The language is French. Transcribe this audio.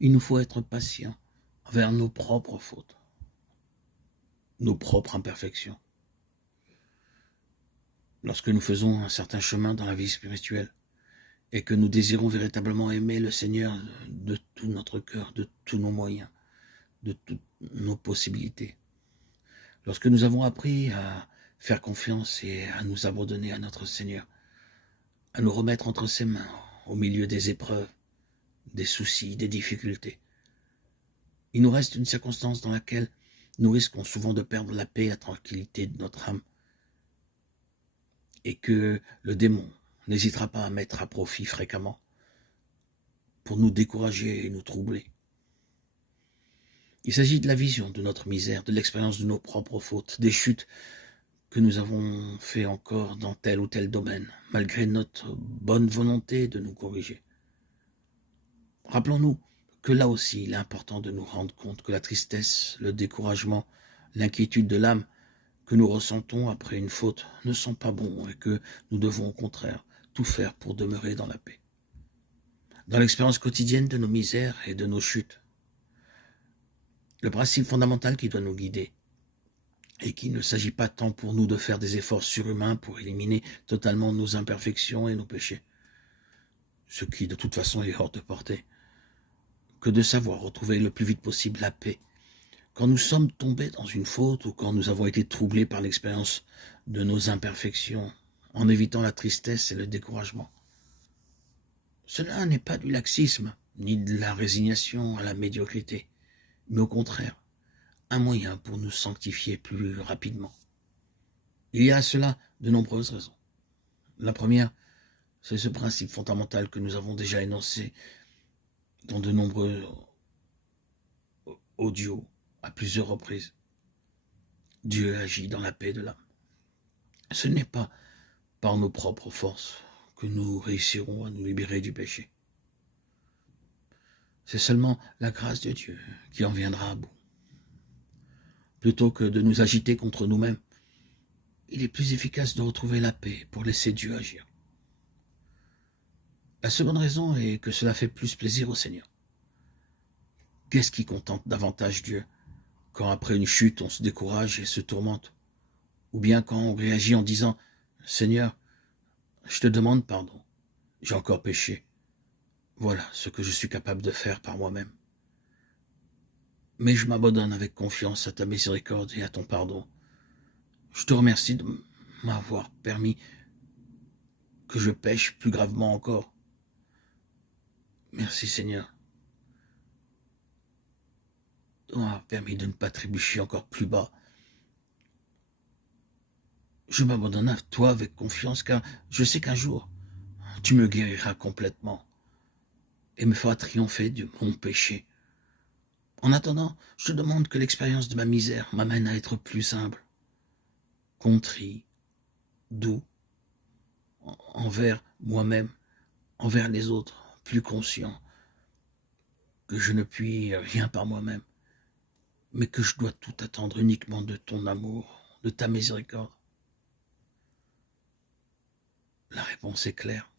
Il nous faut être patients envers nos propres fautes, nos propres imperfections. Lorsque nous faisons un certain chemin dans la vie spirituelle et que nous désirons véritablement aimer le Seigneur de tout notre cœur, de tous nos moyens, de toutes nos possibilités, lorsque nous avons appris à faire confiance et à nous abandonner à notre Seigneur, à nous remettre entre ses mains au milieu des épreuves, des soucis, des difficultés, il nous reste une circonstance dans laquelle nous risquons souvent de perdre la paix et la tranquillité de notre âme, et que le démon n'hésitera pas à mettre à profit fréquemment pour nous décourager et nous troubler. Il s'agit de la vision de notre misère, de l'expérience de nos propres fautes, des chutes que nous avons fait encore dans tel ou tel domaine, malgré notre bonne volonté de nous corriger. Rappelons-nous que là aussi, il est important de nous rendre compte que la tristesse, le découragement, l'inquiétude de l'âme que nous ressentons après une faute ne sont pas bons et que nous devons au contraire tout faire pour demeurer dans la paix. Dans l'expérience quotidienne de nos misères et de nos chutes, le principe fondamental qui doit nous guider est qu'il ne s'agit pas tant pour nous de faire des efforts surhumains pour éliminer totalement nos imperfections et nos péchés, ce qui de toute façon est hors de portée, que de savoir retrouver le plus vite possible la paix quand nous sommes tombés dans une faute ou quand nous avons été troublés par l'expérience de nos imperfections, en évitant la tristesse et le découragement. Cela n'est pas du laxisme, ni de la résignation à la médiocrité, mais au contraire, un moyen pour nous sanctifier plus rapidement. Il y a à cela de nombreuses raisons. La première, c'est ce principe fondamental que nous avons déjà énoncé dans de nombreux audios à plusieurs reprises. Dieu agit dans la paix de l'âme. Ce n'est pas par nos propres forces que nous réussirons à nous libérer du péché. C'est seulement la grâce de Dieu qui en viendra à bout. Plutôt que de nous agiter contre nous-mêmes, il est plus efficace de retrouver la paix pour laisser Dieu agir. La seconde raison est que cela fait plus plaisir au Seigneur. Qu'est-ce qui contente davantage Dieu quand après une chute on se décourage et se tourmente, ou bien quand on réagit en disant « Seigneur, je te demande pardon, j'ai encore péché, voilà ce que je suis capable de faire par moi-même. Mais je m'abandonne avec confiance à ta miséricorde et à ton pardon. Je te remercie de m'avoir permis que je pêche plus gravement encore. Merci Seigneur. Tu m'as permis de ne pas trébucher encore plus bas. Je m'abandonne à toi avec confiance car je sais qu'un jour, tu me guériras complètement et me feras triompher de mon péché. En attendant, je te demande que l'expérience de ma misère m'amène à être plus humble, contrit, doux, envers moi-même, envers les autres, plus conscient que je ne puis rien par moi-même, mais que je dois tout attendre uniquement de ton amour, de ta miséricorde. La réponse est claire.